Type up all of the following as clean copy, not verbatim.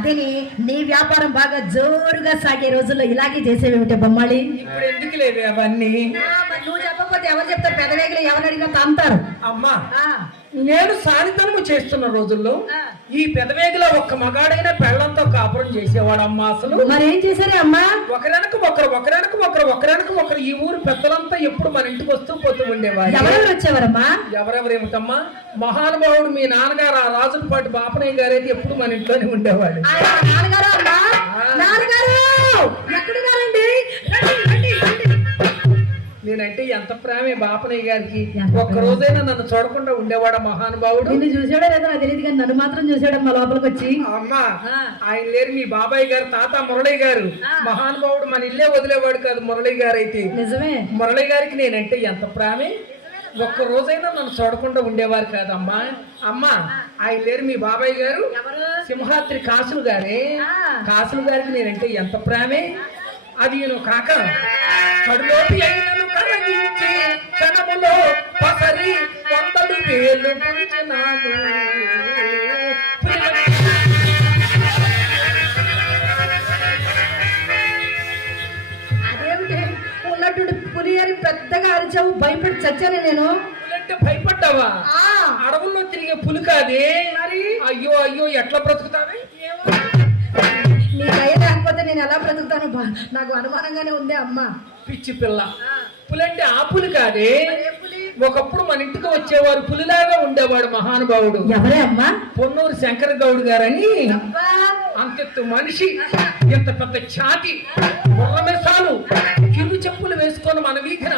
అదేని నీ వ్యాపారం బాగా జోరుగా సాగే రోజుల్లో ఇలాగే చేసేవేమిటే బొమ్మాళి? ఇప్పుడు ఎందుకు లేవు అవన్నీ? మరి నువ్వు చెప్పకపోతే ఎవరు చెప్తారు? పెదవేగలు ఎవరు అడిగినా తంతారు. అమ్మా, నేను సానితనము చేస్తున్న రోజుల్లో ఈ పెదవేగిలో ఒక్క మగాడైనా పెళ్లంతో కాపురం చేసేవాడు అమ్మా. అసలు మరి ఏం చేశారే అమ్మా? ఒకరెనక ఒకరు ఈ ఊరు పెద్దలంతా ఎప్పుడు మన ఇంటికి వస్తూ పోతూ ఉండేవాడు. ఎవరెవరు వచ్చేవారమ్మా? ఎవరెవరేమిటమ్మా, మహానుభావుడు మీ నాన్నగారు ఆ రాజులపాటి బాపనయ్య గారు అయితే ఎప్పుడు మన ఇంట్లోనే ఉండేవాడు. నాన్నగారు అమ్మా, నాన్నగారు ఎక్కడున్నారండి? నేనంటే ఎంత ప్రేమే బాపనయ్య గారికి. ఒక్క రోజైనా నన్ను చూడకుండా ఉండేవాడు మహానుభావుడు. నిన్ను చూసాడో లేదో నాకు తెలియదు కానీ నన్ను మాత్రం చూసాడమ్మా లోపలికి వచ్చి. అమ్మా, ఆయన లేరు మీ బాబాయ్ గారు తాత మురళయ్య గారు. మహానుభావుడు మన ఇల్లే వదిలేవాడు కాదు మురళయ్య గారు అయితే. నిజమే. మురళయ్య గారికి నేనంటే ఎంత ప్రేమే. ఒక్క రోజైనా నన్ను చూడకుండా ఉండేవారు కాదమ్మా. అమ్మా, ఆయన లేరు మీ బాబాయ్ గారు సింహాద్రి కాసులు గారే. కాసులు గారికి నేనంటే ఎంత ప్రేమే. అది నేను కాక కడులోటి అయినను కరగించి క్షణములో పసరి 100,000 పుంచినాను. అదేమిటి ఉన్నట్టుండి పులియని పెద్దగా అరిచావు, భయపడి చచ్చానే నేను. అంటే భయపడ్డావా? అడవుల్లో తిరిగే పులి కాదే. అయ్యో అయ్యో ఎట్లా బ్రతుకుతావే? నీ దయ లేకపోతే నేను ఎలా బ్రతుకుతాను? నాకు అనుమానంగానే ఉంది అమ్మా. పిచ్చి పిల్ల, పులంటే ఆ పులి కాదే. ఒకప్పుడు మన ఇంటికి వచ్చేవారు, పులిలాగా ఉండేవాడు మహానుభావుడు. ఎవరే అమ్మా? పొన్నూరు శంకర గౌడ్ గారని. అంతెత్తు మనిషి, ఇంత పెద్ద ఛాతి, బుర్రమెసాలు, కిరు చెప్పులు వేసుకొని మన వీధిన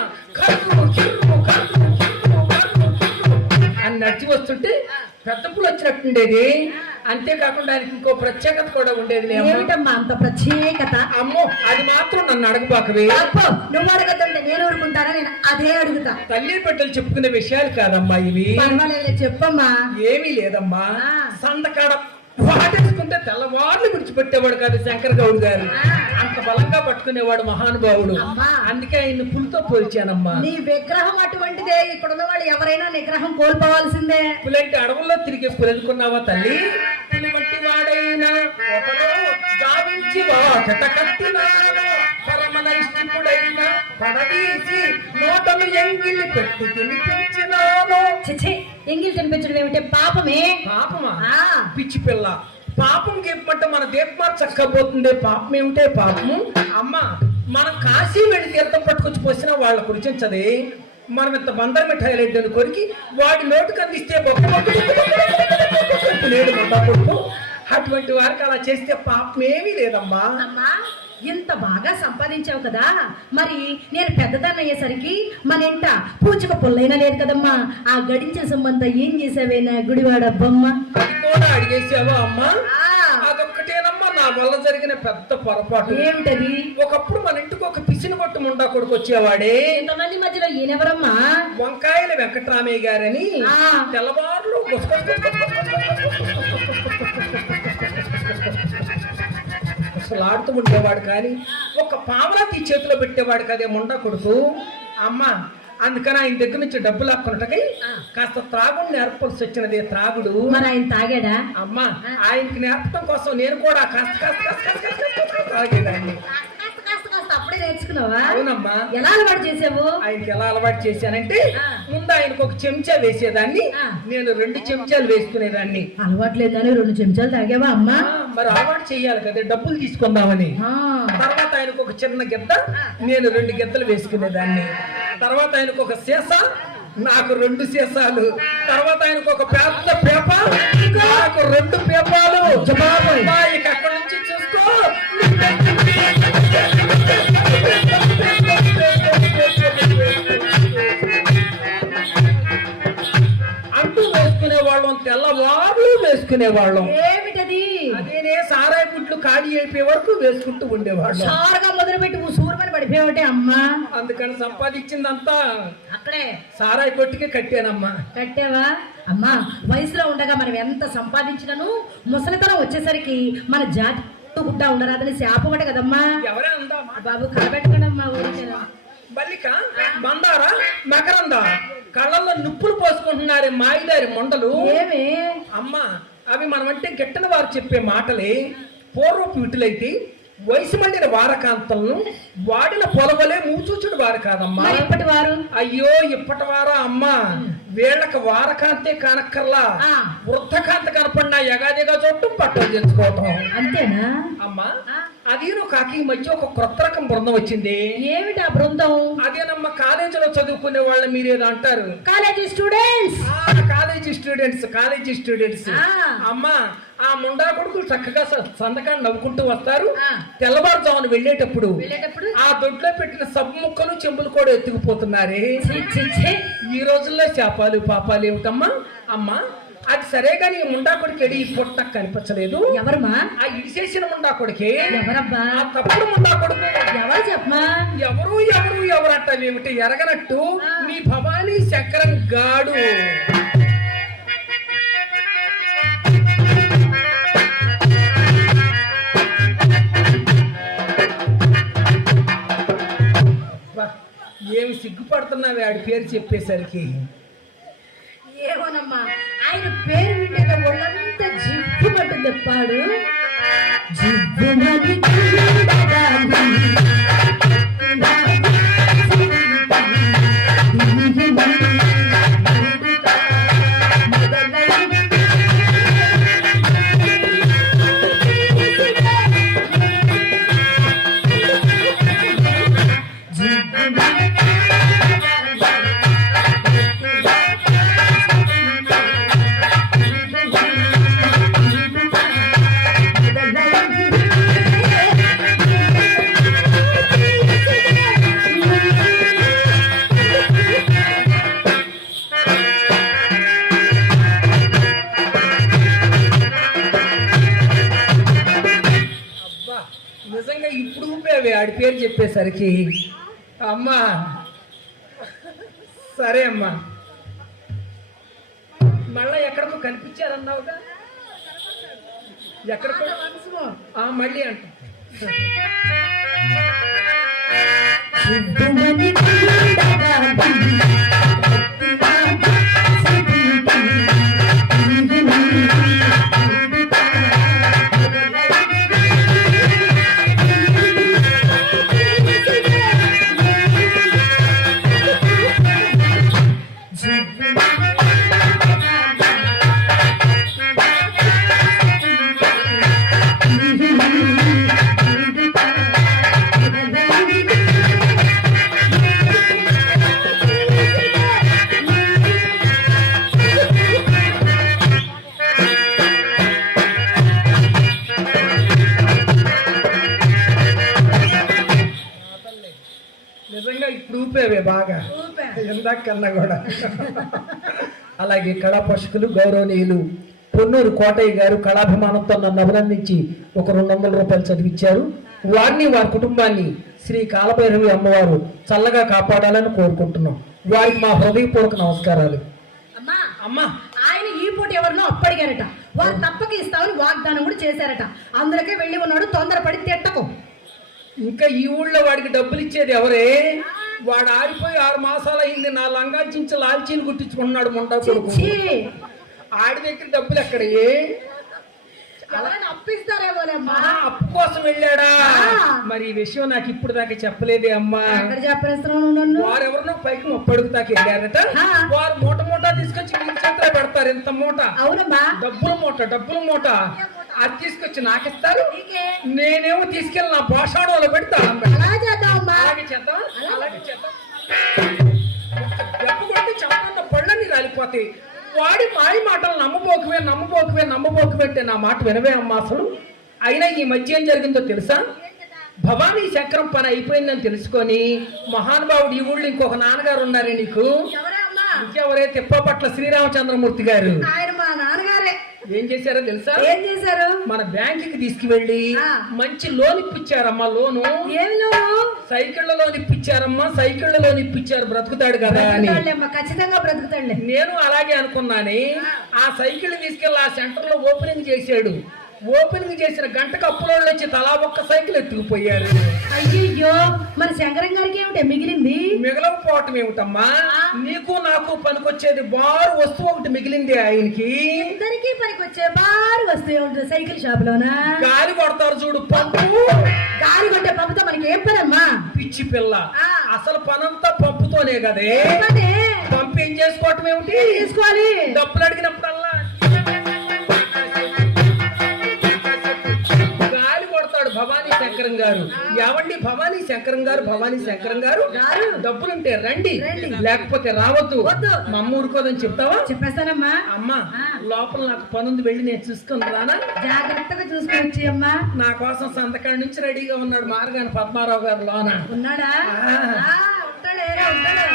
అని నడిచి వస్తుంటే పెద్ద పులి వచ్చినట్టుండేది. అంతేకాకుండా ఆయనకి ఇంకో ప్రత్యేకత కూడా ఉండేది. ఏమిటమ్మా అంత ప్రత్యేకత? అమ్మో, అది మాత్రం నన్ను అడగబాకవే. నువ్వు అడగతుంటే నేను ఊరుకుంటానా? నేను అదే అడుగుతా. తల్లి బిడ్డలు చెప్పుకునే విషయాలు కాదమ్మా ఇవి. చెప్పమ్మా. ఏమీ లేదమ్మా. సందకాడ వాటేసుకుంటే తెల్లవాళ్ళు విడిచిపెట్టేవాడు కాదు శంకర్ గౌడ్ గారు. అంత బలంగా పట్టుకునేవాడు మహానుభావుడు. అందుకే ఆయన పులితో పోల్చానమ్మా. నీ విగ్రహం అటువంటిదే. ఇక్కడ ఉన్న వాళ్ళు ఎవరైనా నిగ్రహం కోల్పోవాల్సిందే. పులంటే అడవుల్లో తిరిగే పులి అనుకున్నావా తల్లి? పులి వంటి వాడైనా గావించి వాట కట్టినాడు, పరమన ఇష్టపుడైనా పడదీసి నోటను ఎంగిలి పెట్టి తినిపించినాను. ఎంగిలి తినిపించడం ఏమిటే? పాపమే. పాపమా? పిచ్చి పిల్ల, పాపం చెప్పమంటే మన దీపమార్ చక్కపోతుంది. పాపం ఏమిటే పాపము? అమ్మా, మనం కాశీ వెళ్ళి తీర్థం పట్టుకొచ్చి పోసినా వాళ్ళకు రుచించదే. మనం ఇంత బందర్ మిఠాయి రెడ్డిని కొరికి వాడి నోటుకు అందిస్తే లేడు కొడుకు. అటువంటి వారికి అలా చేస్తే పాపం ఏమీ లేదమ్మా. ఇంత బాగా సంపాదించావు కదా, మరి నేను పెద్దదాన్ని అయ్యేసరికి మన ఇంట పూచిక పుల్లైనా లేదు కదమ్మా. ఆ గడించిన సొమ్మంతా ఏం చేసావే నా గుడివాడ బొమ్మ? అది కూడా అడిగేసావా అమ్మా? అదొక్కటేనమ్మా నా వల్ల జరిగిన పెద్ద పొరపాటు. ఏమిటది? ఒకప్పుడు మన ఇంటికి ఒక పిసిని కొట్టు ముండా కొడుకు వచ్చేవాడే. ఇంతమంది మధ్యలో ఈయనెవరమ్మా? వంకాయల వెంకటరామయ్య గారని. తెల్లవారులు ఆడుతూ ఉండేవాడు కానీ ఒక పామరాతి చేతిలో పెట్టేవాడు కదే ముండా కొడుకు. అమ్మ, అందుకని ఆయన దగ్గర నుంచి డబ్బులు లాక్కున్నటకై కాస్త త్రాగుడు నేర్పాల్సి వచ్చినది. త్రాగుడు మరి ఆయన తాగాడా? అమ్మా, ఆయనకి నేర్పడం కోసం నేను కూడా కాస్త కాస్త కాస్త తాగేదాన్ని. అప్పుడే నేర్చుకున్నావా? అవునమ్మా. ఎలా అలవాటు చేసావు? ఆయనకి ఎలా అలవాటు చేశానంటే ముందు ఆయనకు ఒక చెంచా వేసేదాన్ని, నేను 2 చెంచాలు వేసుకునేదాన్ని. అలవాటు లేదని 2 చెంచాలు తాగావా అమ్మా? మరి అలవాటు చెయ్యాలి కదా, డబ్బులు తీసుకుందామని. తర్వాత ఆయనకు ఒక చిన్న గిద్ద, నేను 2 గిద్దలు వేసుకునేదాన్ని. తర్వాత ఆయనకు ఒక సీసా, నాకు 2 సీసాలు. తర్వాత ఆయనకు ఒక పెద్ద పేప, నాకు 2 పేపాలు. ఇక అక్కడి నుంచి చూసుకో. అంటూ వేసుకునేవాళ్ళం, తెల్లవాళ్ళు వేసుకునేవాళ్ళం. ఏమిటది? అదేనే సారాయి పుట్లు ఖాళీ అయిపోయే వరకు వేసుకుంటూ ఉండేవాళ్ళం. సారగా మొదలుపెట్టి సూర్యమని పడిపోయావటే అమ్మా. అందుకని సంపాదించిందంతా అక్కడే సారాయి కొట్టుకే కట్టానమ్మా. కట్టావా? అమ్మా, వయసులో ఉండగా మనం ఎంత సంపాదించినను ముసలితనం వచ్చేసరికి మన జాతి గుడ్డా ఉండరాదని శాపమట కదమ్మా. ఎవరే ఉందా బాబు కలబెట్టుకోండమ్మా. ఊరికి బల్లిక బందారా మకరందా కళ్ళల్లో నిప్పులు పోసుకుంటున్నారే మాయిదారి మొండలు. ఏమే అమ్మా, అవి మనమంటే గిట్టని వారు చెప్పే మాటలే. పూర్వపు విటులైతే వయసు మండిన వారకాంతలను వాడిన పొలవలే మూచూచుడు వారు కాదమ్మా. మరి ఇప్పటి వారు అయ్యో ఇప్పటి వారా అమ్మా, వీళ్ళకి వారకాంతే కనక్కర్లా, వృద్ధకాంత కనపడినా ఎగాదిగా చూడటం పట్టలు తెచ్చుకోవటం అంతేనా అమ్మా. అదేను కాకి ఈ మధ్య ఒక కొత్త రకం బృందం వచ్చింది. ఏమిటి ఆ బృందం? అదేనమ్మా, కాలేజీలో చదువుకునే వాళ్ళని మీరేదో అంటారు, కాలేజీ స్టూడెంట్స్. కాలేజీ స్టూడెంట్స్ అమ్మా. ఆ ముండా కొడుకులు చక్కగా సందకాన్ని నవ్వుకుంటూ వస్తారు. తెల్లవారుజామున వెళ్ళేటప్పుడు ఆ దొడ్లో పెట్టిన సబ్బు ముక్కలు చెంబులు కూడా ఎత్తుకుపోతున్నారే. ఈ రోజుల్లో శాపాలు పాపాలు ఏమిటమ్మా అమ్మా. అది సరే గాని ముండా కొడుకు ఎడి పొట్ట కనిపించలేదు. ఎవరమ్మా? ఆ ఇడిసేసిన ముండా కొడుకే. ఎవరబ్బా? ఆ తప్పుడు ముండా కొడుకు ఎవరు చెప్పమా? ఎవరు అంటావేమిటి ఎరగనట్టు మీ భవానీ శంకరం గాడు. ఏమి సిగ్గుపడుతున్నావే ఆడి పేరు చెప్పేసరికి. ఏమోనమ్మా, ఆయన పేరు వింటే ఒళ్ళంతా జివ్వుమంటుంది. పాడు జివ్వుమని నిజంగా ఇప్పుడు ఊపేవే ఆడి పేరు చెప్పేసరికి. అమ్మా సరే అమ్మా, మళ్ళా ఎక్కడికో కనిపించారన్నావుగా, ఎక్కడికో మళ్ళీ అంట. నిజంగా ఇప్పుడు ఊపేవే బాగా, ఎందాకన్నా కూడా. అలాగే కళా పోషకులు గౌరవనీయులు పొన్నూరు కోటయ్య గారు కళాభిమానంతో నన్ను అభినందించి ఒక 200 రూపాయలు చదివించారు. వారిని వారి కుటుంబాన్ని శ్రీ కాలభైరవి అమ్మవారు చల్లగా కాపాడాలని కోరుకుంటున్నాం. వారికి మా హృదయపూర్వక నమస్కారాలు. అమ్మా ఆయన ఈ పూట ఎవరినో అప్పడిగారట, వారు తప్పక ఇస్తామని వాగ్దానం కూడా చేశారట. అందులోకే వెళ్ళి ఉన్నాడు, తొందరపడి తిట్టకు. ఇంకా ఈ ఊళ్ళో వాడికి డబ్బులు ఇచ్చేది ఎవరే? వాడు ఆరిపోయి 6 మాసాలు అయింది. నా లంగా చించి లాల్చీలు కుట్టించుకున్నాడు ముండా కొడుకు. ఆడి దగ్గర డబ్బులు ఎక్కడయే? అప్పిస్తారేమోనమ్మా. అప్పు కోసం వెళ్ళాడా? మరి ఈ విషయం నాకు ఇప్పుడు దాకా చెప్పలేదే అమ్మా. వారెవరినో పైకి 30 అడుగు దాకా వెళ్ళారట. వారు మూట తీసుకొచ్చి మీ చేతిలో పెడతారు. ఎంత మూట? అవునమ్మా, డబ్బుల మూట అది తీసుకొచ్చి నాకిస్తారు. నేనేమో తీసుకెళ్ళి నా భాషాడోలో పెడతా. అలాగే చేద్దాం. డబ్బు కొట్టి చెప్పన్న పళ్ళని రాలిపోతాయి. వాడి మాయ మాటలు నమ్మబోకువే అంటే నా మాట వినవే అమ్మా. అసలు అయినా ఈ మధ్య ఏం జరిగిందో తెలుసా? భవానీ శంకరం పని అయిపోయిందని తెలుసుకొని మహానుభావుడు ఈ ఊళ్ళో ఇంకొక నాన్నగారు ఉన్నారే నీకు. ఇంకెవరే? తిప్పపట్ల శ్రీరామచంద్రమూర్తి గారు. ఏం చేశారో తెలుసా? ఏం చేశారు? మన బ్యాంకుకి తీసుకువెళ్ళి మంచి లోన్ ఇప్పించారమ్మా. లోను సైకిళ్ళ లోన్ ఇప్పించారు. బ్రతుకుతాడు కదా అని. ఖచ్చితంగా బ్రతుకుతాడు. నేను అలాగే అనుకున్నానే. ఆ సైకిల్ తీసుకెళ్ళి ఆ సెంటర్ లో ఓపెనింగ్ చేశాడు. ఓపెనింగ్ చేసిన గంటకు అప్పులో వచ్చి తలా ఒక్క సైకిల్ ఎత్తుకుపోయాడు. అయ్యయ్యో మరి శంకరం గారికి ఏమిటే మిగిలింది? మిగలకపోవటం ఏమిటమ్మా, నీకు నాకు పనికొచ్చేది బారు వస్తువు ఒకటి మిగిలింది ఆయనకి. ఇద్దరికి పనికొచ్చే బారు వస్తువు ఏముంటుంది సైకిల్ షాప్ లోనా? గాలి కొడతారు చూడు పంపు. గాలి కొట్టే పంపుతో మనకి ఏం పనమ్మా? పిచ్చి పిల్ల, అసలు పనంతా పంపుతోనే కదే. పంపు ఏం చేసుకోవటం ఏమిటి? తీసుకోవాలి. డబ్బులు అడిగినప్పుడల్లా గాలి కొడతాడు భవానీ శంకరం గారు. ఏమండి భవానీ శంకరం గారు, భవానీ శంకరం గారు డబ్బులుంటే రండి, లేకపోతే రావద్దు. మా అమ్మ ఊరుకోదని చెప్తావా? చెప్పేస్తానమ్మా. అమ్మా లోపల నాకు పనుంది, వెళ్ళి నేను చూసుకుని రానా? జాగ్రత్తగా చూసుకొచ్చి అమ్మా. నా కోసం సంతకాడి నుంచి రెడీగా ఉన్నాడు మార్గాని పద్మారావు గారు లోన. ఉన్నాడా? ఉంటాడే ఉంటాడే.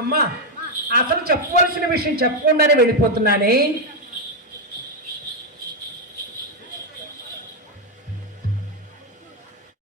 అమ్మా అసలు చెప్పవలసిన విషయం చెప్పకుండానే వెళ్ళిపోతున్నానే.